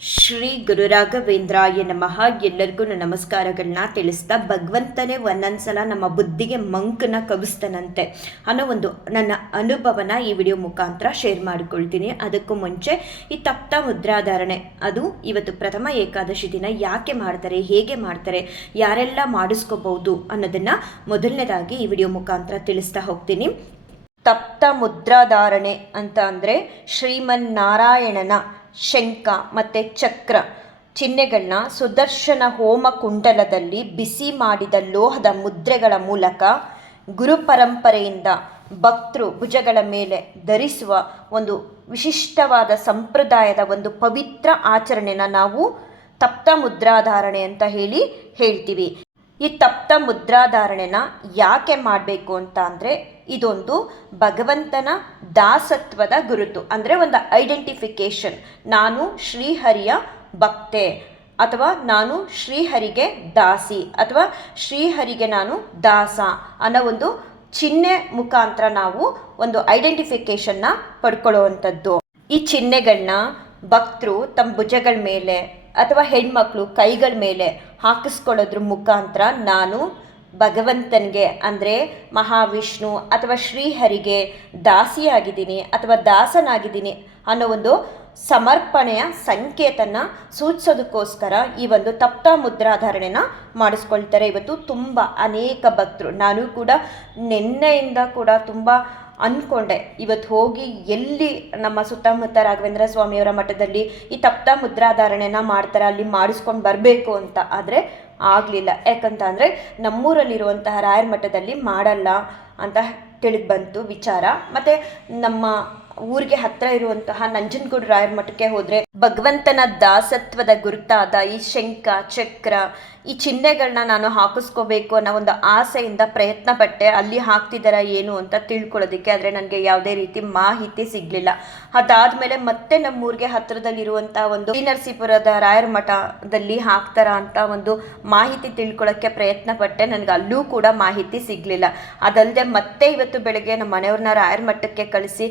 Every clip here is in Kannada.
ಶ್ರೀ ಗುರು ರಾಘವೇಂದ್ರಾಯ ನಮಃ. ಎಲ್ಲರಿಗೂ ನಮಸ್ಕಾರಗಳನ್ನ ತಿಳಿಸ್ತಾ, ಭಗವಂತನೇ ಒಂದೊಂದ್ಸಲ ನಮ್ಮ ಬುದ್ಧಿಗೆ ಮಂಕನ್ನ ಕವಿಸ್ತಾನಂತೆ ಅನ್ನೋ ಒಂದು ನನ್ನ ಅನುಭವನ ಈ ವಿಡಿಯೋ ಮುಖಾಂತರ ಶೇರ್ ಮಾಡಿಕೊಳ್ತೀನಿ. ಅದಕ್ಕೂ ಮುಂಚೆ ಈ ತಪ್ತ ಮುದ್ರಾಧಾರಣೆ ಅದು ಇವತ್ತು ಪ್ರಥಮ ಏಕಾದಶಿ ದಿನ ಯಾಕೆ ಮಾಡ್ತಾರೆ, ಹೇಗೆ ಮಾಡ್ತಾರೆ, ಯಾರೆಲ್ಲ ಮಾಡಿಸ್ಕೋಬಹುದು ಅನ್ನೋದನ್ನ ಮೊದಲನೇದಾಗಿ ಈ ವಿಡಿಯೋ ಮುಖಾಂತರ ತಿಳಿಸ್ತಾ ಹೋಗ್ತೀನಿ. ತಪ್ತ ಮುದ್ರಾಧಾರಣೆ ಅಂತ ಅಂದರೆ ಶ್ರೀಮನ್ನಾರಾಯಣನ ಶಂಖ ಮತ್ತು ಚಕ್ರ ಚಿಹ್ನೆಗಳನ್ನ ಸುದರ್ಶನ ಹೋಮ ಕುಂಡಲದಲ್ಲಿ ಬಿಸಿ ಮಾಡಿದ ಲೋಹದ ಮುದ್ರೆಗಳ ಮೂಲಕ ಗುರು ಪರಂಪರೆಯಿಂದ ಭಕ್ತರು ಭುಜಗಳ ಮೇಲೆ ಧರಿಸುವ ಒಂದು ವಿಶಿಷ್ಟವಾದ ಸಂಪ್ರದಾಯದ ಒಂದು ಪವಿತ್ರ ಆಚರಣೆನ ನಾವು ತಪ್ತ ಮುದ್ರಾಧಾರಣೆ ಅಂತ ಹೇಳ್ತೀವಿ. ಈ ತಪ್ತ ಮುದ್ರಾಧಾರಣೆನ ಯಾಕೆ ಮಾಡಬೇಕು ಅಂತ ಅಂದರೆ, ಇದೊಂದು ಭಗವಂತನ ದಾಸತ್ವದ ಗುರುತು, ಅಂದರೆ ಒಂದು ಐಡೆಂಟಿಫಿಕೇಶನ್. ನಾನು ಶ್ರೀಹರಿಯ ಭಕ್ತೆ, ಅಥವಾ ನಾನು ಶ್ರೀಹರಿಗೆ ದಾಸಿ, ಅಥವಾ ಶ್ರೀಹರಿಗೆ ನಾನು ದಾಸ ಅನ್ನೋ ಒಂದು ಚಿಹ್ನೆ ಮುಖಾಂತರ ನಾವು ಒಂದು ಐಡೆಂಟಿಫಿಕೇಶನ್ನ ಪಡ್ಕೊಳ್ಳುವಂಥದ್ದು. ಈ ಚಿಹ್ನೆಗಳನ್ನ ಭಕ್ತರು ತಮ್ಮ ಭುಜಗಳ ಮೇಲೆ ಅಥವಾ ಹೆಣ್ಮಕ್ಳು ಕೈಗಳ ಮೇಲೆ ಹಾಕಿಸ್ಕೊಳ್ಳೋದ್ರ ಮುಖಾಂತರ ನಾನು ಭಗವಂತನಿಗೆ ಅಂದರೆ ಮಹಾವಿಷ್ಣು ಅಥವಾ ಶ್ರೀಹರಿಗೆ ದಾಸಿಯಾಗಿದ್ದೀನಿ ಅಥವಾ ದಾಸನಾಗಿದ್ದೀನಿ ಅನ್ನೋ ಒಂದು ಸಮರ್ಪಣೆಯ ಸಂಕೇತನ ಸೂಚಿಸೋದಕ್ಕೋಸ್ಕರ ಈ ಒಂದು ತಪ್ತ ಮುದ್ರಾಧಾರಣೆನ ಮಾಡಿಸ್ಕೊಳ್ತಾರೆ. ಇವತ್ತು ತುಂಬ ಅನೇಕ ಭಕ್ತರು, ನಾನು ಕೂಡ ನಿನ್ನೆಯಿಂದ ಕೂಡ ತುಂಬ ಅಂದ್ಕೊಂಡೆ ಇವತ್ತು ಹೋಗಿ ಎಲ್ಲಿ ನಮ್ಮ ಸುತ್ತಮುತ್ತ ರಾಘವೇಂದ್ರ ಸ್ವಾಮಿಯವರ ಮಠದಲ್ಲಿ ಈ ತಪ್ತ ಮುದ್ರಾಧಾರಣೆನ ಮಾಡ್ತಾರೆ ಅಲ್ಲಿ ಮಾಡಿಸ್ಕೊಂಡು ಬರಬೇಕು ಅಂತ. ಆದರೆ ಆಗಲಿಲ್ಲ. ಯಾಕಂತ ಅಂದರೆ ನಮ್ಮೂರಲ್ಲಿರುವಂತಹ ರಾಯರ ಮಠದಲ್ಲಿ ಮಾಡಲ್ಲ ಅಂತ ತಿಳಿದು ಬಂತು ವಿಚಾರ. ಮತ್ತು ನಮ್ಮ ಊರಿಗೆ ಹತ್ತಿರ ಇರುವಂತಹ ನಂಜನಗೂಡು ರಾಯರ ಮಠಕ್ಕೆ ಹೋದರೆ ಭಗವಂತನ ದಾಸತ್ವದ ಗುರುತಾದ ಈ ಶಂಖ ಚಕ್ರ ಈ ಚಿಹ್ನೆಗಳನ್ನ ನಾನು ಹಾಕಿಸ್ಕೋಬೇಕು ಅನ್ನೋ ಒಂದು ಆಸೆಯಿಂದ ಪ್ರಯತ್ನ ಪಟ್ಟೆ. ಅಲ್ಲಿ ಹಾಕ್ತಿದ್ದಾರಾ ಏನು ಅಂತ ತಿಳ್ಕೊಳ್ಳೋದಕ್ಕೆ, ಆದರೆ ನನಗೆ ಯಾವುದೇ ರೀತಿ ಮಾಹಿತಿ ಸಿಗಲಿಲ್ಲ. ಅದಾದಮೇಲೆ ಮತ್ತೆ ನಮ್ಮೂರಿಗೆ ಹತ್ತಿರದಲ್ಲಿರುವಂಥ ಒಂದು ಶ್ರೀನರಸೀಪುರದ ರಾಯರ ಮಠದಲ್ಲಿ ಹಾಕ್ತಾರ ಅಂತ ಒಂದು ಮಾಹಿತಿ ತಿಳ್ಕೊಳ್ಳೋಕ್ಕೆ ಪ್ರಯತ್ನ ಪಟ್ಟೆ. ನನಗೆ ಅಲ್ಲೂ ಕೂಡ ಮಾಹಿತಿ ಸಿಗಲಿಲ್ಲ. ಅದಲ್ಲದೆ ಮತ್ತೆ ಇವತ್ತು ಬೆಳಗ್ಗೆ ನಮ್ಮ ಮನೆಯವ್ರನ್ನ ರಾಯರ ಮಠಕ್ಕೆ ಕಳಿಸಿ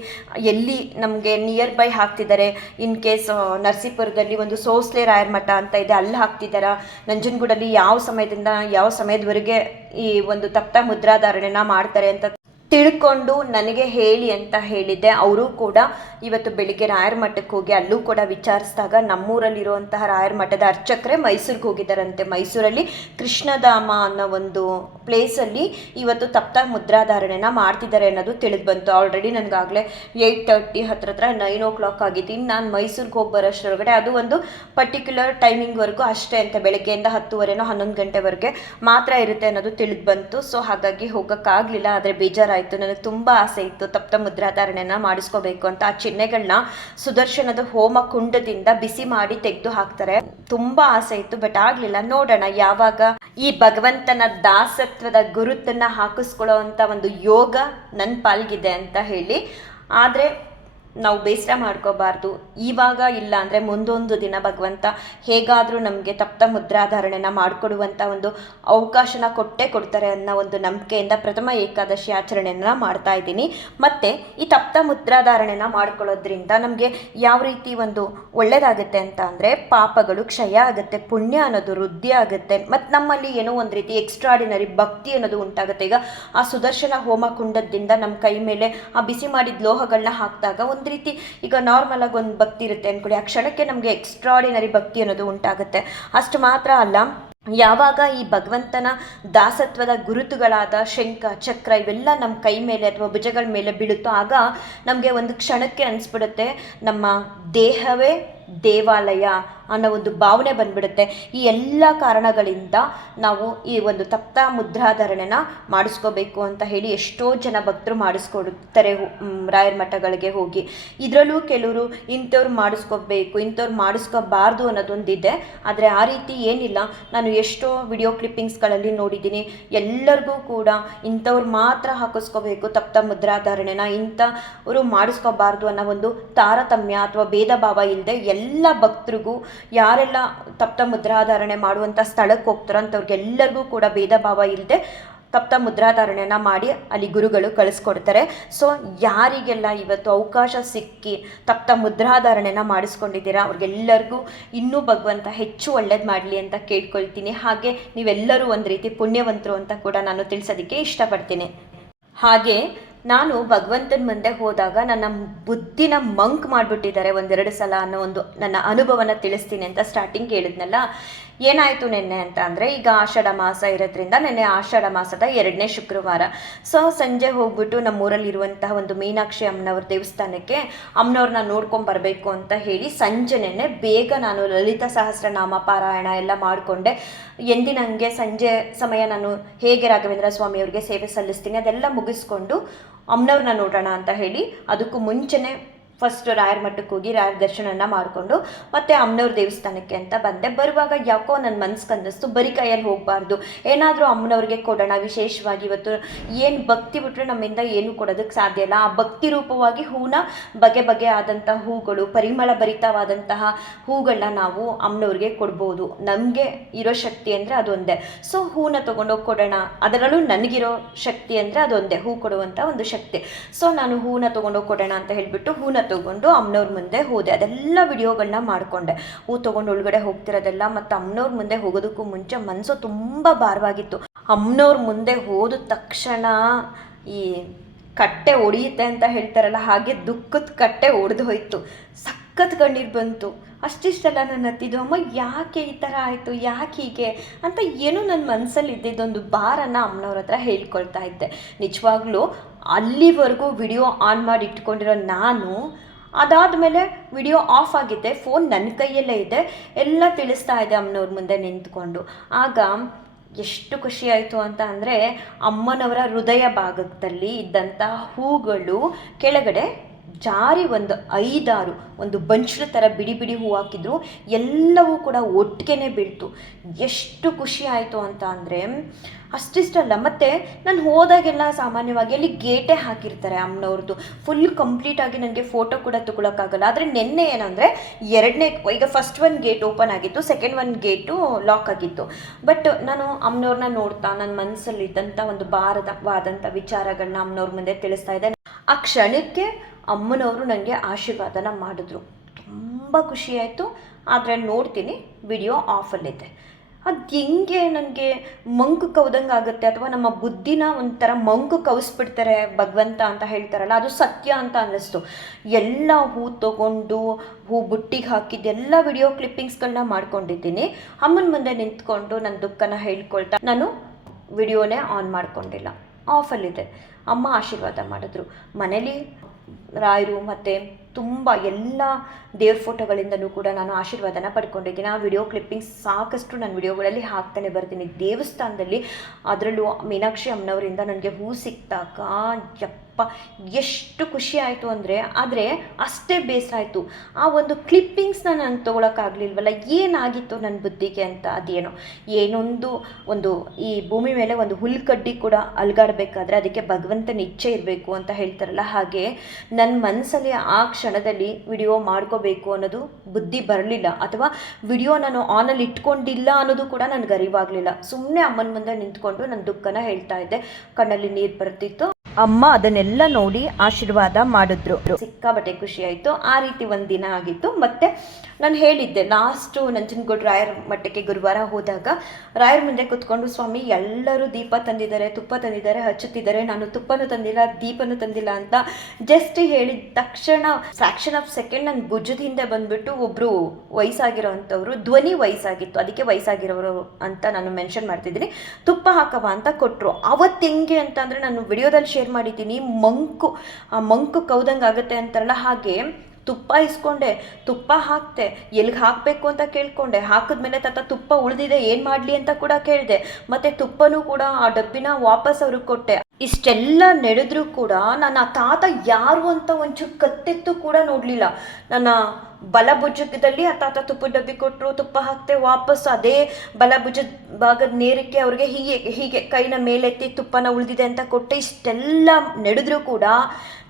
ಎಲ್ಲಿ ನಮಗೆ ನಿಯರ್ ಬೈ ಹಾಕ್ತಿದ್ದಾರೆ, ಇನ್ ಕೇಸ್ ನರಸೀಪುರದಲ್ಲಿ ಒಂದು ಸೋಸ್ಲೆ ರಾಯರ ಮಠ ಅಂತ ಇದೆ, ಅಲ್ಲಿ ಹಾಕ್ತಿದ್ದಾರಾ, ನಂಜನಗೂಡಲ್ಲಿ ಯಾವ ಸಮಯದಿಂದ ಯಾವ ಸಮಯದವರೆಗೆ ಈ ಒಂದು ತಪ್ತ ಮುದ್ರಾಧಾರಣೆನ ಮಾಡ್ತಾರೆ ಅಂತ ತಿಳ್ಕೊಂಡು ನನಗೆ ಹೇಳಿ ಅಂತ ಹೇಳಿದ್ದೆ. ಅವರು ಕೂಡ ಇವತ್ತು ಬೆಳಿಗ್ಗೆ ರಾಯರ ಮಠಕ್ಕೆ ಹೋಗಿ ಅಲ್ಲೂ ಕೂಡ ವಿಚಾರಿಸಿದಾಗ ನಮ್ಮೂರಲ್ಲಿರುವಂತಹ ರಾಯರ ಮಠದ ಅರ್ಚಕರೇ ಮೈಸೂರಿಗೆ ಹೋಗಿದ್ದಾರಂತೆ. ಮೈಸೂರಲ್ಲಿ ಕೃಷ್ಣಧಾಮ ಅನ್ನೋ ಒಂದು ಪ್ಲೇಸಲ್ಲಿ ಇವತ್ತು ತಪ್ತ ಮುದ್ರಾಧಾರಣೆನ ಮಾಡ್ತಿದ್ದಾರೆ ಅನ್ನೋದು ತಿಳಿದು ಬಂತು. ಆಲ್ರೆಡಿ ನನಗಾಗಲೇ 8:30 ಹತ್ರ 9 o'clock ಆಗಿದ್ದೀನಿ. ನಾನು ಮೈಸೂರಿಗೆ ಹೋಗಿ ಬರೋಷ್ಟರೊಳಗಡೆ ಅದು ಒಂದು ಪರ್ಟಿಕ್ಯುಲರ್ ಟೈಮಿಂಗ್ವರೆಗೂ ಅಷ್ಟೇ ಅಂತ, ಬೆಳಗ್ಗೆಯಿಂದ 10:30 11 ಗಂಟೆವರೆಗೆ ಮಾತ್ರ ಇರುತ್ತೆ ಅನ್ನೋದು ತಿಳಿದು ಬಂತು. ಸೊ ಹಾಗಾಗಿ ಹೋಗೋಕ್ಕಾಗಲಿಲ್ಲ. ಆದರೆ ಬೇಜಾರಾಯಿತು. ನನಗೆ ತುಂಬ ಆಸೆ ಇತ್ತು ತಪ್ತ ಮುದ್ರಾಧಾರಣೆನ ಮಾಡಿಸ್ಕೋಬೇಕು ಅಂತ. ಆ ಚಿಹ್ನೆಗಳನ್ನ ಸುದರ್ಶನದ ಹೋಮ ಕುಂಡದಿಂದ ಬಿಸಿ ಮಾಡಿ ತೆಗೆದು ಹಾಕ್ತಾರೆ. ತುಂಬ ಆಸೆ ಇತ್ತು, ಬಟ್ ಆಗಲಿಲ್ಲ. ನೋಡೋಣ ಯಾವಾಗ ಈ ಭಗವಂತನ ದಾಸತ್ವದ ಗುರುತನ್ನ ಹಾಕಿಸ್ಕೊಳ್ಳೋ ಅಂತ ಒಂದು ಯೋಗ ನನ್ನ ಪಾಲ್ಗಿದೆ ಅಂತ ಹೇಳಿ. ಆದರೆ ನಾವು ಬೇಸರ ಮಾಡ್ಕೋಬಾರ್ದು. ಇವಾಗ ಇಲ್ಲ ಅಂದರೆ ಮುಂದೊಂದು ದಿನ ಭಗವಂತ ಹೇಗಾದರೂ ನಮಗೆ ತಪ್ತ ಮುದ್ರಾಧಾರಣೆನ ಮಾಡಿಕೊಡುವಂಥ ಒಂದು ಅವಕಾಶನ ಕೊಡ್ತಾರೆ ಅನ್ನೋ ಒಂದು ನಂಬಿಕೆಯಿಂದ ಪ್ರಥಮ ಏಕಾದಶಿ ಆಚರಣೆಯನ್ನು ಮಾಡ್ತಾ ಇದ್ದೀನಿ. ಮತ್ತು ಈ ತಪ್ತ ಮುದ್ರಾಧಾರಣೆನ ಮಾಡ್ಕೊಳ್ಳೋದ್ರಿಂದ ನಮಗೆ ಯಾವ ರೀತಿ ಒಂದು ಒಳ್ಳೆಯದಾಗುತ್ತೆ ಅಂತ ಅಂದರೆ, ಪಾಪಗಳು ಕ್ಷಯ ಆಗುತ್ತೆ, ಪುಣ್ಯ ಅನ್ನೋದು ವೃದ್ಧಿ ಆಗುತ್ತೆ, ಮತ್ತು ನಮ್ಮಲ್ಲಿ ಏನೋ ಒಂದು ರೀತಿ ಎಕ್ಸ್ಟ್ರಾಡಿನರಿ ಭಕ್ತಿ ಅನ್ನೋದು ಉಂಟಾಗುತ್ತೆ. ಈಗ ಆ ಸುದರ್ಶನ ಹೋಮ ಕುಂಡದಿಂದ ನಮ್ಮ ಕೈ ಮೇಲೆ ಆ ಬಿಸಿ ಮಾಡಿದ ಲೋಹಗಳನ್ನ ಹಾಕಿದಾಗ ಒಂದು ರೀತಿ ಈಗ ನಾರ್ಮಲ್ ಆಗಿ ಒಂದು ಭಕ್ತಿ ಇರುತ್ತೆ ಅಂದ್ಕೊಳ್ಳಿ, ಆ ಕ್ಷಣಕ್ಕೆ ನಮಗೆ ಎಕ್ಸ್ಟ್ರಾಡಿನರಿ ಭಕ್ತಿ ಅನ್ನೋದು ಉಂಟಾಗುತ್ತೆ. ಅಷ್ಟು ಮಾತ್ರ ಅಲ್ಲ, ಯಾವಾಗ ಈ ಭಗವಂತನ ದಾಸತ್ವದ ಗುರುತುಗಳಾದ ಶಂಖ ಚಕ್ರ ಇವೆಲ್ಲ ನಮ್ಮ ಕೈ ಮೇಲೆ ಅಥವಾ ಭುಜಗಳ ಮೇಲೆ ಬೀಳುತ್ತೋ ಆಗ ನಮಗೆ ಒಂದು ಕ್ಷಣಕ್ಕೆ ಅನಿಸ್ಬಿಡುತ್ತೆ ನಮ್ಮ ದೇಹವೇ ದೇವಾಲಯ ಅನ್ನೋ ಒಂದು ಭಾವನೆ ಬಂದ್ಬಿಡುತ್ತೆ. ಈ ಎಲ್ಲ ಕಾರಣಗಳಿಂದ ನಾವು ಈ ಒಂದು ತಪ್ತ ಮುದ್ರಾಧಾರಣೆನ ಮಾಡಿಸ್ಕೋಬೇಕು ಅಂತ ಹೇಳಿ ಎಷ್ಟೋ ಜನ ಭಕ್ತರು ಮಾಡಿಸ್ಕೊಡುತ್ತಾರೆ ರಾಯರ ಮಠಗಳಿಗೆ ಹೋಗಿ. ಇದರಲ್ಲೂ ಕೆಲವರು ಇಂಥವ್ರು ಮಾಡಿಸ್ಕೋಬೇಕು ಇಂಥವ್ರು ಮಾಡಿಸ್ಕೋಬಾರ್ದು ಅನ್ನೋದೊಂದಿದೆ. ಆದರೆ ಆ ರೀತಿ ಏನಿಲ್ಲ. ನಾನು ಎಷ್ಟೋ ವಿಡಿಯೋ ಕ್ಲಿಪ್ಪಿಂಗ್ಸ್ಗಳಲ್ಲಿ ನೋಡಿದ್ದೀನಿ, ಎಲ್ಲರಿಗೂ ಕೂಡ ಇಂಥವ್ರು ಮಾತ್ರ ಹಾಕಿಸ್ಕೋಬೇಕು ತಪ್ತ ಮುದ್ರಾಧಾರಣೆನ, ಇಂಥವರು ಮಾಡಿಸ್ಕೋಬಾರ್ದು ಅನ್ನೋ ಒಂದು ತಾರತಮ್ಯ ಅಥವಾ ಭೇದ ಭಾವ ಇಲ್ಲದೆ ಎಲ್ಲ ಭಕ್ತರಿಗೂ ಯಾರೆಲ್ಲ ತಪ್ತ ಮುದ್ರಾಧಾರಣೆ ಮಾಡುವಂಥ ಸ್ಥಳಕ್ಕೆ ಹೋಗ್ತಾರೋ ಅಂಥವ್ರಿಗೆಲ್ಲರಿಗೂ ಕೂಡ ಭೇದ ಭಾವ ಇಲ್ಲದೆ ತಪ್ತ ಮುದ್ರಾಧಾರಣೆಯನ್ನು ಮಾಡಿ ಅಲ್ಲಿ ಗುರುಗಳು ಕಳಿಸ್ಕೊಡ್ತಾರೆ. ಸೊ ಯಾರಿಗೆಲ್ಲ ಇವತ್ತು ಅವಕಾಶ ಸಿಕ್ಕಿ ತಪ್ತ ಮುದ್ರಾಧಾರಣೆನ ಮಾಡಿಸ್ಕೊಂಡಿದ್ದೀರಾ ಅವ್ರಿಗೆಲ್ಲರಿಗೂ ಇನ್ನೂ ಭಗವಂತ ಹೆಚ್ಚು ಒಳ್ಳೇದು ಮಾಡಲಿ ಅಂತ ಕೇಳ್ಕೊಳ್ತೀನಿ. ಹಾಗೆ ನೀವೆಲ್ಲರೂ ಒಂದು ರೀತಿ ಪುಣ್ಯವಂತರು ಅಂತ ಕೂಡ ನಾನು ತಿಳಿಸೋದಕ್ಕೆ ಇಷ್ಟಪಡ್ತೀನಿ. ಹಾಗೆ ನಾನು ಭಗವಂತನ ಮುಂದೆ ಹೋದಾಗ ನನ್ನ ಬುದ್ಧಿನ ಮಂಕ್ ಮಾಡಿಬಿಟ್ಟಿದ್ದಾರೆ ಒಂದೆರಡು ಸಲ ಅನ್ನೋ ಒಂದು ನನ್ನ ಅನುಭವನ ತಿಳಿಸ್ತೀನಿ ಅಂತ ಸ್ಟಾರ್ಟಿಂಗ್ ಹೇಳಿದ್ನಲ್ಲ. ಏನಾಯಿತು ನೆನ್ನೆ ಅಂತ ಅಂದರೆ, ಈಗ ಆಷಾಢ ಮಾಸ ಇರೋದ್ರಿಂದ ನೆನ್ನೆ ಆಷಾಢ ಮಾಸದ 2ನೇ ಶುಕ್ರವಾರ. ಸೊ ಸಂಜೆ ಹೋಗ್ಬಿಟ್ಟು ನಮ್ಮೂರಲ್ಲಿರುವಂತಹ ಒಂದು ಮೀನಾಕ್ಷಿ ಅಮ್ಮನವ್ರ ದೇವಸ್ಥಾನಕ್ಕೆ ಅಮ್ಮನವ್ರನ್ನ ನೋಡ್ಕೊಂಬರ್ಬೇಕು ಅಂತ ಹೇಳಿ ಸಂಜೆನೇ ಬೇಗ ನಾನು ಲಲಿತಾ ಸಹಸ್ರನಾಮ ಪಾರಾಯಣ ಎಲ್ಲ ಮಾಡಿಕೊಂಡೆ. ಎಂದಿನಂಗೆ ಸಂಜೆ ಸಮಯ ನಾನು ಹೇಗೆ ರಾಘವೇಂದ್ರ ಸ್ವಾಮಿಯವ್ರಿಗೆ ಸೇವೆ ಸಲ್ಲಿಸ್ತೀನಿ ಅದೆಲ್ಲ ಮುಗಿಸ್ಕೊಂಡು ಅಮ್ಮನವ್ರನ್ನ ನೋಡೋಣ ಅಂತ ಹೇಳಿ ಅದಕ್ಕೂ ಮುಂಚೆನೇ ಫಸ್ಟ್ ರಾಯರ ಮಠಕ್ಕೆ ಹೋಗಿ ರಾಯರ ದರ್ಶನನ ಮಾಡಿಕೊಂಡು ಮತ್ತೆ ಅಮ್ಮನವ್ರ ದೇವಸ್ಥಾನಕ್ಕೆ ಅಂತ ಬಂದೆ. ಬರುವಾಗ ಯಾಕೋ ನನ್ನ ಮನ್ಸಿಗೆ ಅನ್ನಿಸ್ತು ಬರೀ ಕೈಯಲ್ಲಿ ಹೋಗಬಾರ್ದು, ಏನಾದರೂ ಅಮ್ಮನವ್ರಿಗೆ ಕೊಡೋಣ. ವಿಶೇಷವಾಗಿ ಇವತ್ತು ಏನು ಭಕ್ತಿ ಬಿಟ್ಟರೆ ನಮ್ಮಿಂದ ಏನು ಕೊಡೋದಕ್ಕೆ ಸಾಧ್ಯ ಇಲ್ಲ. ಆ ಭಕ್ತಿ ರೂಪವಾಗಿ ಹೂನ ಬಗೆ ಬಗೆ ಆದಂತಹ ಹೂಗಳು, ಪರಿಮಳ ಭರಿತವಾದಂತಹ ಹೂಗಳನ್ನ ನಾವು ಅಮ್ಮನವ್ರಿಗೆ ಕೊಡ್ಬೋದು. ನಮಗೆ ಇರೋ ಶಕ್ತಿ ಅಂದರೆ ಅದೊಂದೇ. ಸೊ ಹೂನ ತೊಗೊಂಡೋಗಿ ಕೊಡೋಣ. ಅದರಲ್ಲೂ ನನಗಿರೋ ಶಕ್ತಿ ಅಂದರೆ ಅದೊಂದೇ, ಹೂ ಕೊಡುವಂಥ ಒಂದು ಶಕ್ತಿ. ಸೊ ನಾನು ಹೂನ ತೊಗೊಂಡೋಗಿ ಕೊಡೋಣ ಅಂತ ಹೇಳಿಬಿಟ್ಟು ಹೂನ ತೊಗೊಂಡು ಅಮ್ಮನವ್ರ ಮುಂದೆ ಹೋದೆ. ಅದೆಲ್ಲ ವಿಡಿಯೋಗಳನ್ನ ಮಾಡಿಕೊಂಡೆ. ಹೂ ತೊಗೊಂಡು ಒಳಗಡೆ ಹೋಗ್ತಿರೋದೆಲ್ಲ ಮತ್ತು ಅಮ್ಮನವ್ರ ಮುಂದೆ ಹೋಗೋದಕ್ಕೂ ಮುಂಚೆ ಮನಸ್ಸು ತುಂಬ ಭಾರವಾಗಿತ್ತು. ಅಮ್ಮನವ್ರ ಮುಂದೆ ಹೋದ ತಕ್ಷಣ ಈ ಕಟ್ಟೆ ಒಡೆಯುತ್ತೆ ಅಂತ ಹೇಳ್ತಾರಲ್ಲ, ಹಾಗೆ ದುಃಖದ ಕಟ್ಟೆ ಒಡೆದು ಹೋಯ್ತು. ಸಖತ್ ಕಣ್ಣೀರು ಬಂತು. ಅಷ್ಟಿಷ್ಟೆಲ್ಲ ನನ್ನ ಹತ್ತಿದ್ದು, ಅಮ್ಮ ಯಾಕೆ ಈ ಥರ ಆಯಿತು, ಯಾಕೆ ಹೀಗೆ ಅಂತ ಏನೋ ನನ್ನ ಮನಸ್ಸಲ್ಲಿ ಇದ್ದಿದ್ದೊಂದು ಭಾರನ ಅಮ್ಮನವ್ರ ಹತ್ರ ಹೇಳ್ಕೊಳ್ತಾ ಇದ್ದೆ. ನಿಜವಾಗ್ಲೂ ಅಲ್ಲಿವರೆಗೂ ವಿಡಿಯೋ ಆನ್ ಮಾಡಿ ಇಟ್ಕೊಂಡಿರೋ ನಾನು ಅದಾದಮೇಲೆ ವಿಡಿಯೋ ಆಫ್ ಆಗಿದ್ದೆ, ಫೋನ್ ನನ್ನ ಕೈಯಲ್ಲೇ ಇದೆ, ಎಲ್ಲ ತಿಳಿಸ್ತಾ ಇದೆ ಅಮ್ಮನವ್ರ ಮುಂದೆ ನಿಂತ್ಕೊಂಡು. ಆಗ ಎಷ್ಟು ಖುಷಿ ಆಯಿತು ಅಂತ ಅಂದರೆ, ಅಮ್ಮನವರ ಹೃದಯ ಭಾಗದಲ್ಲಿ ಇದ್ದಂಥ ಹೂಗಳು ಕೆಳಗಡೆ ಜಾರಿ ಒಂದು 5-6 ಒಂದು ಬಂಚ್ಲ ಥರ ಬಿಡಿ ಬಿಡಿ ಹೂ ಹಾಕಿದ್ರು. ಎಲ್ಲವೂ ಕೂಡ ಒಟ್ಟಿಗೆ ಬೀಳ್ತು. ಎಷ್ಟು ಖುಷಿ ಆಯಿತು ಅಂತ ಅಂದರೆ ಅಷ್ಟಿಷ್ಟಲ್ಲ. ಮತ್ತು ನಾನು ಹೋದಾಗೆಲ್ಲ ಸಾಮಾನ್ಯವಾಗಿ ಅಲ್ಲಿ ಗೇಟೇ ಹಾಕಿರ್ತಾರೆ ಅಮ್ಮನವ್ರದ್ದು. ಫುಲ್ ಕಂಪ್ಲೀಟಾಗಿ ನನಗೆ ಫೋಟೋ ಕೂಡ ತೊಗೊಳಕ್ಕಾಗಲ್ಲ. ಆದರೆ ನಿನ್ನೆ ಏನಂದರೆ ಈಗ ಫಸ್ಟ್ ಒಂದು ಗೇಟ್ ಓಪನ್ ಆಗಿತ್ತು, ಸೆಕೆಂಡ್ ಒಂದು ಗೇಟು ಲಾಕ್ ಆಗಿತ್ತು. ಬಟ್ ನಾನು ಅಮ್ಮನವ್ರನ್ನ ನೋಡ್ತಾ ನನ್ನ ಮನಸ್ಸಲ್ಲಿದ್ದಂಥ ಒಂದು ಭಾರವಾದಂಥ ವಿಚಾರಗಳನ್ನ ಅಮ್ಮನವ್ರ ಮುಂದೆ ತಿಳಿಸ್ತಾ ಇದ್ದೆ. ಆ ಕ್ಷಣಕ್ಕೆ ಅಮ್ಮನವರು ನನಗೆ ಆಶೀರ್ವಾದನ ಮಾಡಿದ್ರು. ತುಂಬ ಖುಷಿಯಾಯಿತು. ಆದರೆ ನೋಡ್ತೀನಿ ವಿಡಿಯೋ ಆಫಲ್ಲಿದೆ. ಅದು ಹೆಂಗೆ ನನಗೆ ಮಂಕು ಕವ್ದಂಗೆ ಆಗುತ್ತೆ, ಅಥವಾ ನಮ್ಮ ಬುದ್ಧಿನ ಒಂಥರ ಮಂಕು ಕವಿಸ್ಬಿಡ್ತಾರೆ ಭಗವಂತ ಅಂತ ಹೇಳ್ತಾರಲ್ಲ, ಅದು ಸತ್ಯ ಅಂತ ಅನ್ನಿಸ್ತು. ಎಲ್ಲ ಹೂ ತೊಗೊಂಡು ಹೂ ಬುಟ್ಟಿಗೆ ಹಾಕಿದ್ದೆಲ್ಲ ವಿಡಿಯೋ ಕ್ಲಿಪ್ಪಿಂಗ್ಸ್ಗಳನ್ನ ಮಾಡ್ಕೊಂಡಿದ್ದೀನಿ. ಅಮ್ಮನ ಮುಂದೆ ನಿಂತ್ಕೊಂಡು ನನ್ನ ದುಃಖನ ಹೇಳ್ಕೊಳ್ತಾ ನಾನು ವಿಡಿಯೋನೇ ಆನ್ ಮಾಡ್ಕೊಂಡಿಲ್ಲ, ಆಫಲ್ಲಿದೆ. ಅಮ್ಮ ಆಶೀರ್ವಾದ ಮಾಡಿದ್ರು. ಮನೇಲಿ ರಾಯರು ಮತ್ತು ತುಂಬ ಎಲ್ಲ ದೇವ್ರ ಫೋಟೋಗಳಿಂದಲೂ ಕೂಡ ನಾನು ಆಶೀರ್ವಾದನ ಪಡ್ಕೊಂಡಿದ್ದೀನಿ. ಆ ವಿಡಿಯೋ ಕ್ಲಿಪ್ಪಿಂಗ್ಸ್ ಸಾಕಷ್ಟು ನಾನು ವಿಡಿಯೋಗಳಲ್ಲಿ ಹಾಕ್ತಾನೆ ಬರ್ತೀನಿ. ದೇವಸ್ಥಾನದಲ್ಲಿ ಅದರಲ್ಲೂ ಮೀನಾಕ್ಷಿ ಅಮ್ಮನವರಿಂದ ನನಗೆ ಹೂ ಸಿಕ್ತಾಗ ಎಷ್ಟು ಖುಷಿ ಆಯಿತು ಅಂದರೆ, ಆದರೆ ಅಷ್ಟೇ ಬೇಸರ ಆಯಿತು. ಆ ಒಂದು ಕ್ಲಿಪ್ಪಿಂಗ್ಸ್ನ ನಾನು ತೊಗೊಳಕ್ಕಾಗಲಿಲ್ವಲ್ಲ, ಏನಾಗಿತ್ತು ನನ್ನ ಬುದ್ಧಿಗೆ ಅಂತ. ಅದೇನೋ ಒಂದು ಈ ಭೂಮಿ ಮೇಲೆ ಒಂದು ಹುಲ್ಕಡ್ಡಿ ಕೂಡ ಅಲ್ಗಾಡಬೇಕಾದ್ರೆ ಅದಕ್ಕೆ ಭಗವಂತನ ಇಚ್ಛೆ ಇರಬೇಕು ಅಂತ ಹೇಳ್ತಾರಲ್ಲ, ಹಾಗೆ ನನ್ನ ಮನಸ್ಸಲ್ಲಿ ಆ ಕ್ಷಣದಲ್ಲಿ ವಿಡಿಯೋ ಮಾಡ್ಕೋಬೇಕು ಅನ್ನೋದು ಬುದ್ಧಿ ಬರಲಿಲ್ಲ, ಅಥವಾ ವಿಡಿಯೋ ನಾನು ಆನಲ್ಲಿ ಇಟ್ಕೊಂಡಿಲ್ಲ ಅನ್ನೋದು ಕೂಡ ನನಗೆ ಅರಿವಾಗಲಿಲ್ಲ. ಸುಮ್ಮನೆ ಅಮ್ಮನ ಮುಂದೆ ನಿಂತ್ಕೊಂಡು ನನ್ನ ದುಃಖನ ಹೇಳ್ತಾ ಇದ್ದೆ. ಕಣ್ಣಲ್ಲಿ ನೀರು ಬರ್ತಿತ್ತು. ಅಮ್ಮ ಅದನ್ನೆಲ್ಲ ನೋಡಿ ಆಶೀರ್ವಾದ ಮಾಡಿದ್ರು. ಸಿಕ್ಕಾಬಟ್ಟೆ ಖುಷಿ ಆಯಿತು. ಆ ರೀತಿ ಒಂದು ದಿನ ಆಗಿತ್ತು. ಮತ್ತು ನಾನು ಹೇಳಿದ್ದೆ, ಲಾಸ್ಟು ನಂಜನಗೂಡು ರಾಯರ ಮಠಕ್ಕೆ ಗುರುವಾರ ಹೋದಾಗ ರಾಯರ ಮುಂದೆ ಕೂತ್ಕೊಂಡು, ಸ್ವಾಮಿ ಎಲ್ಲರೂ ದೀಪ ತಂದಿದ್ದಾರೆ, ತುಪ್ಪ ತಂದಿದ್ದಾರೆ, ಹಚ್ಚುತ್ತಿದ್ದಾರೆ, ನಾನು ತುಪ್ಪನೂ ತಂದಿಲ್ಲ, ದೀಪನೂ ತಂದಿಲ್ಲ ಅಂತ ಜಸ್ಟ್ ಹೇಳಿದ ತಕ್ಷಣ ಫ್ರ್ಯಾಕ್ಷನ್ ಆಫ್ ಸೆಕೆಂಡ್ ನನ್ನ ಭುಜದ ಹಿಂದೆ ಬಂದುಬಿಟ್ಟು ಒಬ್ಬರು ವಯಸ್ಸಾಗಿರೋ ಅಂಥವ್ರು, ಧ್ವನಿ ವಯಸ್ಸಾಗಿತ್ತು, ಅದಕ್ಕೆ ವಯಸ್ಸಾಗಿರೋರು ಅಂತ ನಾನು ಮೆನ್ಷನ್ ಮಾಡ್ತಿದ್ದೀನಿ, ತುಪ್ಪ ಹಾಕವ ಅಂತ ಕೊಟ್ಟರು. ಅವತ್ತು ಹೆಂಗೆ ಅಂತ ಅಂದರೆ, ನಾನು ವಿಡಿಯೋದಲ್ಲಿ ಶೇರ್ ಮಾಡಿದ್ದೀನಿ, ಮಂಕು ಕೌದಂಗೆ ಆಗುತ್ತೆ ಅಂತಾರಲ್ಲ, ಹಾಗೆ ತುಪ್ಪ ಇಸ್ಕೊಂಡೆ, ತುಪ್ಪ ಹಾಕ್ತೆ, ಎಲ್ಲಿಗೆ ಹಾಕಬೇಕು ಅಂತ ಕೇಳ್ಕೊಂಡೆ, ಹಾಕಿದ್ಮೇಲೆ ತುಪ್ಪ ಉಳಿದಿದೆ ಏನು ಮಾಡಲಿ ಅಂತ ಕೂಡ ಕೇಳಿದೆ. ಮತ್ತು ತುಪ್ಪನೂ ಕೂಡ ಆ ಡಬ್ಬಿನ ವಾಪಸ್ ಅವ್ರಿಗೆ ಕೊಟ್ಟೆ. ಇಷ್ಟೆಲ್ಲ ನಡೆದ್ರೂ ಕೂಡ ನನ್ನ ತಾತ ಯಾರು ಅಂತ ಒಂಚೂರು ಕತ್ತೆತ್ತು ಕೂಡ ನೋಡಲಿಲ್ಲ. ನನ್ನ ಬಲಭುಜದಲ್ಲಿ ಆ ತಾತ ತುಪ್ಪದ ಡಬ್ಬಿ ಕೊಟ್ಟರು, ತುಪ್ಪ ಹಾಕ್ತೆ, ವಾಪಸ್ ಅದೇ ಬಲಭುಜದ ಭಾಗದ ನೇರಕ್ಕೆ ಅವ್ರಿಗೆ ಹೀಗೆ ಕೈನ ಮೇಲೆತ್ತಿ ತುಪ್ಪನ ಉಳಿದಿದೆ ಅಂತ ಕೊಟ್ಟೆ. ಇಷ್ಟೆಲ್ಲ ನಡೆದ್ರೂ ಕೂಡ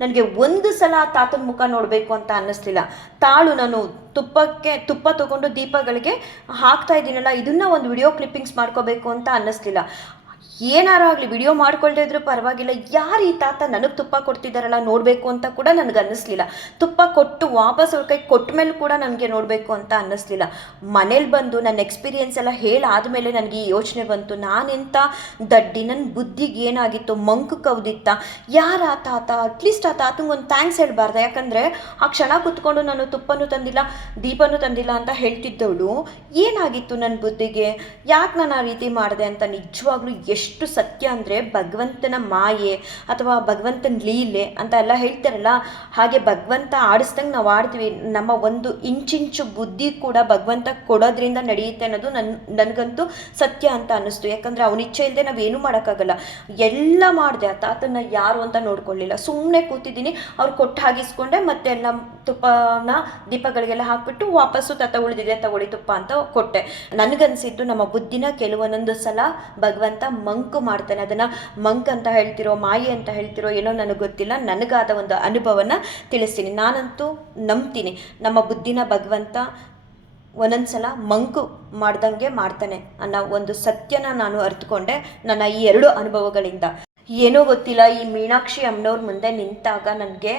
ನನಗೆ ಒಂದು ಸಲ ಆ ತಾತನ ಮುಖ ನೋಡಬೇಕು ಅಂತ ಅನ್ನಿಸ್ಲಿಲ್ಲ. ನಾನು ತುಪ್ಪ ತೊಗೊಂಡು ದೀಪಗಳಿಗೆ ಹಾಕ್ತಾ ಇದ್ದೀನಲ್ಲ, ಇದನ್ನ ಒಂದು ವಿಡಿಯೋ ಕ್ಲಿಪ್ಪಿಂಗ್ಸ್ ಮಾಡ್ಕೋಬೇಕು ಅಂತ ಅನ್ನಿಸ್ಲಿಲ್ಲ. ಏನಾರ ಆಗಲಿ ವಿಡಿಯೋ ಮಾಡ್ಕೊಳ್ದೇ ಇದ್ರೂ ಪರವಾಗಿಲ್ಲ, ಯಾರು ಈ ತಾತ ನನಗೆ ತುಪ್ಪ ಕೊಡ್ತಿದ್ದಾರಲ್ಲ ನೋಡಬೇಕು ಅಂತ ಕೂಡ ನನಗೆ ಅನ್ನಿಸ್ಲಿಲ್ಲ. ತುಪ್ಪ ಕೊಟ್ಟು ವಾಪಸ್ ಅವ್ರ ಕೈ ಕೊಟ್ಟ ಮೇಲೆ ಕೂಡ ನನಗೆ ನೋಡಬೇಕು ಅಂತ ಅನ್ನಿಸ್ಲಿಲ್ಲ. ಮನೇಲಿ ಬಂದು ನನ್ನ ಎಕ್ಸ್ಪೀರಿಯೆನ್ಸ್ ಎಲ್ಲ ಹೇಳಾದಮೇಲೆ ನನಗೆ ಈ ಯೋಚನೆ ಬಂತು, ನಾನೆಂಥ ದಡ್ಡಿ, ನನ್ನ ಬುದ್ಧಿಗೆ ಏನಾಗಿತ್ತು, ಮಂಕು ಕವ್ದಿತ್ತ, ಯಾರು ಆ ತಾತ, ಅಟ್ಲೀಸ್ಟ್ ಆ ತಾತಂಗೆ ಒಂದು ಥ್ಯಾಂಕ್ಸ್ ಹೇಳಬಾರ್ದು. ಯಾಕಂದರೆ ಆ ಕ್ಷಣ ಕೂತ್ಕೊಂಡು ನಾನು ತುಪ್ಪನೂ ತಂದಿಲ್ಲ ದೀಪನೂ ತಂದಿಲ್ಲ ಅಂತ ಹೇಳ್ತಿದ್ದವಳು, ಏನಾಗಿತ್ತು ನನ್ನ ಬುದ್ಧಿಗೆ, ಯಾಕೆ ನಾನು ಆ ರೀತಿ ಮಾಡಿದೆ ಅಂತ. ನಿಜವಾಗ್ಲೂ ಎಷ್ಟು ಸತ್ಯ ಅಂದರೆ ಭಗವಂತನ ಮಾಯೆ ಅಥವಾ ಭಗವಂತನ ಲೀಲೆ ಅಂತ ಎಲ್ಲ ಹೇಳ್ತಾರಲ್ಲ, ಹಾಗೆ ಭಗವಂತ ಆಡಿಸ್ದಂಗೆ ನಾವು ಆಡ್ತೀವಿ. ನಮ್ಮ ಒಂದು ಇಂಚಿಂಚು ಬುದ್ಧಿ ಕೂಡ ಭಗವಂತ ಕೊಡೋದ್ರಿಂದ ನಡೆಯುತ್ತೆ ಅನ್ನೋದು ನನಗಂತೂ ಸತ್ಯ ಅಂತ ಅನ್ನಿಸ್ತು. ಯಾಕಂದರೆ ಅವನ ಇಚ್ಛೆ ಇಲ್ಲದೆ ನಾವೇನು ಮಾಡೋಕ್ಕಾಗಲ್ಲ. ಎಲ್ಲ ಮಾಡಿದೆ, ಆ ತಾತನ ಯಾರು ಅಂತ ನೋಡ್ಕೊಳ್ಳಿಲ್ಲ, ಸುಮ್ಮನೆ ಕೂತಿದ್ದೀನಿ. ಅವ್ರು ಕೊಟ್ಟು ಹಾಗಿಸ್ಕೊಂಡೆ, ಮತ್ತೆ ಎಲ್ಲ ತುಪ್ಪನ ದೀಪಗಳಿಗೆಲ್ಲ ಹಾಕ್ಬಿಟ್ಟು ವಾಪಸ್ಸು ತಾತ ಉಳಿದಿದೆ ತಗೊಳ್ಳಿ ತುಪ್ಪ ಅಂತ ಕೊಟ್ಟೆ. ನನಗನ್ಸಿದ್ದು ನಮ್ಮ ಬುದ್ಧಿನ ಕೆಲವೊಂದೊಂದು ಸಲ ಭಗವಂತ ಮಂಕು ಮಾಡ್ತಾನೆ. ಅದನ್ನು ಮಂಕ್ ಅಂತ ಹೇಳ್ತಿರೋ ಮಾಯೆ ಅಂತ ಹೇಳ್ತಿರೋ ಏನೋ ನನಗೆ ಗೊತ್ತಿಲ್ಲ. ನನಗಾದ ಒಂದು ಅನುಭವನ ತಿಳಿಸ್ತೀನಿ. ನಾನಂತೂ ನಂಬ್ತೀನಿ ನಮ್ಮ ಬುದ್ಧಿನ ಭಗವಂತ ಒಂದೊಂದ್ಸಲ ಮಂಕು ಮಾಡ್ದಂಗೆ ಮಾಡ್ತಾನೆ ಅನ್ನೋ ಒಂದು ಸತ್ಯನ ನಾನು ಅರಿತುಕೊಂಡೆ ನನ್ನ ಈ 2 ಅನುಭವಗಳಿಂದ. ಏನೋ ಗೊತ್ತಿಲ್ಲ, ಈ ಮೀನಾಕ್ಷಿ ಅಮ್ಮನವ್ರ ಮುಂದೆ ನಿಂತಾಗ ನನಗೆ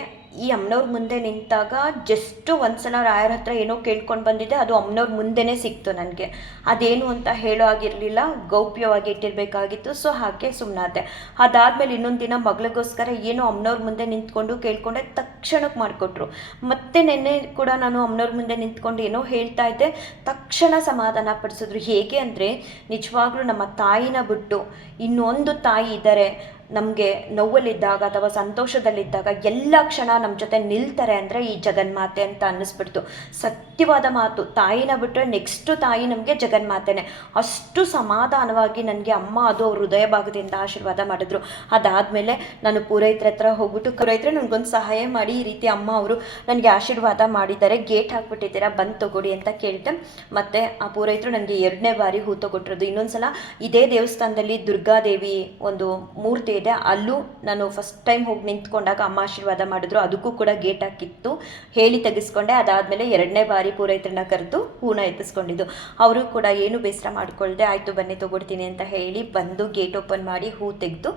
ಜಸ್ಟು ಒಂದ್ಸಲ ರಾಯರ ಹತ್ರ ಏನೋ ಕೇಳ್ಕೊಂಡು ಬಂದಿದ್ದೆ, ಅದು ಅಮ್ಮನವ್ರ ಮುಂದೆನೇ ಸಿಕ್ತು ನನಗೆ. ಅದೇನು ಅಂತ ಹೇಳೋ ಆಗಿರಲಿಲ್ಲ, ಗೌಪ್ಯವಾಗಿ ಇಟ್ಟಿರಬೇಕಾಗಿತ್ತು. ಸೊ ಹಾಗೆ ಸುಮ್ಮನಾದೆ. ಅದಾದಮೇಲೆ ಇನ್ನೊಂದು ದಿನ ಮಗಳಿಗೋಸ್ಕರ ಏನೋ ಅಮ್ಮನವ್ರ ಮುಂದೆ ನಿಂತ್ಕೊಂಡು ಕೇಳ್ಕೊಂಡೆ, ತಕ್ಷಣಕ್ಕೆ ಮಾಡಿಕೊಟ್ರು. ಮತ್ತೆ ನಿನ್ನೆ ಕೂಡ ನಾನು ಅಮ್ಮನವ್ರ ಮುಂದೆ ನಿಂತ್ಕೊಂಡು ಏನೋ ಹೇಳ್ತಾ ಇದ್ದೆ, ತಕ್ಷಣ ಸಮಾಧಾನ ಪಡಿಸಿದ್ರು. ಹೇಗೆ ಅಂದರೆ, ನಿಜವಾಗ್ಲೂ ನಮ್ಮ ತಾಯಿನ ಬಿಟ್ಟು ಇನ್ನೊಂದು ತಾಯಿ ಇದ್ದಾರೆ ನಮಗೆ ನೋವಲ್ಲಿದ್ದಾಗ ಅಥವಾ ಸಂತೋಷದಲ್ಲಿದ್ದಾಗ ಎಲ್ಲ ಕ್ಷಣ ನಮ್ಮ ಜೊತೆ ನಿಲ್ತಾರೆ ಅಂದರೆ ಈ ಜಗನ್ಮಾತೆ ಅಂತ ಅನ್ನಿಸ್ಬಿಡ್ತು. ಸತ್ಯವಾದ ಮಾತು. ತಾಯಿನ ಬಿಟ್ಟರೆ ನೆಕ್ಸ್ಟು ತಾಯಿ ನಮಗೆ ಜಗನ್ಮಾತೆನೇ. ಅಷ್ಟು ಸಮಾಧಾನವಾಗಿ ನನಗೆ ಅಮ್ಮ ಅದು ಅವ್ರ ಹೃದಯ ಭಾಗದಿಂದ ಆಶೀರ್ವಾದ ಮಾಡಿದ್ರು. ಅದಾದಮೇಲೆ ನಾನು ಪೂರೈತರ ಹತ್ರ ಹೋಗ್ಬಿಟ್ಟು, ಪೂರೈತರೆ ನನಗೊಂದು ಸಹಾಯ ಮಾಡಿ, ಈ ರೀತಿ ಅಮ್ಮ ಅವರು ನನಗೆ ಆಶೀರ್ವಾದ ಮಾಡಿದ್ದಾರೆ, ಗೇಟ್ ಹಾಕ್ಬಿಟ್ಟಿದ್ದೀರಾ, ಬಂದು ತಗೊಡಿ ಅಂತ ಕೇಳಿದೆ. ಮತ್ತು ಆ ಪೂರೈತರು ನನಗೆ 2ನೇ ಬಾರಿ ಹೂ ತಗೊಟ್ಟಿರೋದು. ಇನ್ನೊಂದು ಸಲ ಇದೇ ದೇವಸ್ಥಾನದಲ್ಲಿ ದುರ್ಗಾದೇವಿ ಒಂದು ಮೂರ್ತಿ ಇದೆ, ಅಲ್ಲೂ ನಾನು ಫಸ್ಟ್ ಟೈಮ್ ಹೋಗಿ ನಿಂತ್ಕೊಂಡಾಗ ಅಮ್ಮ ಆಶೀರ್ವಾದ ಮಾಡಿದ್ರು. ಅದಕ್ಕೂ ಕೂಡ ಗೇಟ್ ಹಾಕಿತ್ತು, ಹೇಳಿ ತೆಗೆಸ್ಕೊಂಡೆ. ಅದಾದಮೇಲೆ 2ನೇ ಬಾರಿ ಪೂರೈತರನ್ನ ಕರೆದು ಹೂನ ಎತ್ತಿಸ್ಕೊಂಡಿದ್ದು. ಅವರು ಕೂಡ ಏನು ಬೇಸರ ಮಾಡ್ಕೊಳ್ದೆ, ಆಯಿತು ಬನ್ನಿ ತಗೊಡ್ತೀನಿ ಅಂತ ಹೇಳಿ ಬಂದು ಗೇಟ್ ಓಪನ್ ಮಾಡಿ ಹೂ ತೆಗೆದು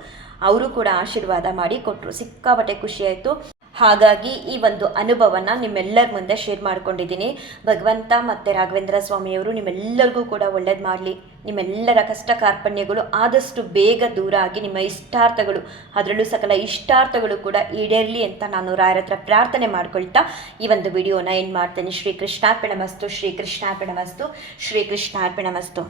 ಅವರು ಕೂಡ ಆಶೀರ್ವಾದ ಮಾಡಿ ಕೊಟ್ಟರು. ಸಿಕ್ಕಾಪಟ್ಟೆ ಖುಷಿಯಾಯಿತು. ಹಾಗಾಗಿ ಈ ಒಂದು ಅನುಭವನ ನಿಮ್ಮೆಲ್ಲರ ಮುಂದೆ ಶೇರ್ ಮಾಡ್ಕೊಂಡಿದ್ದೀನಿ. ಭಗವಂತ ಮತ್ತು ರಾಘವೇಂದ್ರ ಸ್ವಾಮಿಯವರು ನಿಮ್ಮೆಲ್ಲರಿಗೂ ಕೂಡ ಒಳ್ಳೇದು ಮಾಡಲಿ. ನಿಮ್ಮೆಲ್ಲರ ಕಷ್ಟ ಕಾರ್ಪಣ್ಯಗಳು ಆದಷ್ಟು ಬೇಗ ದೂರ ಆಗಿ ನಿಮ್ಮ ಇಷ್ಟಾರ್ಥಗಳು, ಅದರಲ್ಲೂ ಸಕಲ ಇಷ್ಟಾರ್ಥಗಳು ಕೂಡ ಈಡೇರಲಿ ಅಂತ ನಾನು ರಾಯರ ಹತ್ರ ಪ್ರಾರ್ಥನೆ ಮಾಡ್ಕೊಳ್ತಾ ಈ ಒಂದು ವಿಡಿಯೋನ ಏನು ಮಾಡ್ತೇನೆ. ಶ್ರೀಕೃಷ್ಣಾರ್ಪಣಮಸ್ತು, ಶ್ರೀಕೃಷ್ಣಾರ್ಪಣಮಸ್ತು, ಶ್ರೀಕೃಷ್ಣಾರ್ಪಣಮಸ್ತು.